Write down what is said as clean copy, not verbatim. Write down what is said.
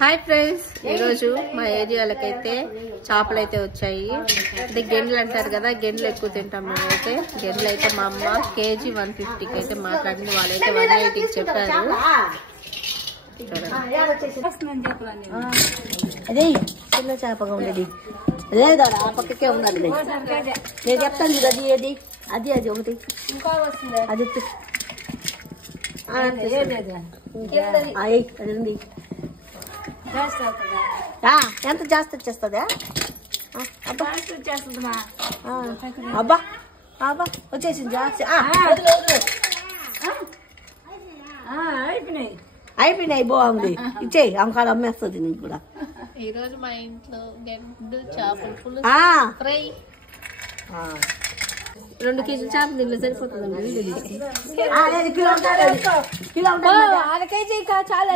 Hi friends, ఈరోజు మా ఏరియాలకైతే చేపలు అయితే వచ్చాయి. అంటే గెండ్లు అంటారు కదా, గెండ్లు ఎక్కువ తింటాం మేమైతే. గెండ్లు అయితే మా అమ్మ కేజీ 150కి అయితే మాట్లాడింది, వాళ్ళైతే 180కి చెప్పారు. అదే చిన్న చేపగా ఉండేది లేదా ఆ పక్కకే ఉండాలి. నేను చెప్తాను అది ఏది అది అది ఒకటి అది ఉంది. ఎంత జాస్తి వచ్చేస్తుందా? అబ్బా అబ్బా వచ్చేసింది జాస్తి. అయిపోయినాయి బాగుంది. ఇచ్చేయి అమ్మకాడ అమ్మేస్తుంది నీకు కూడా. ఈ రోజు మా ఇంట్లో గెండు చేపలు పులుసు ఫ్రై. 2 కేజీల చేపలు దీనిలో సరిపోతుందండి. కిలో 1 కేజీ చాలా.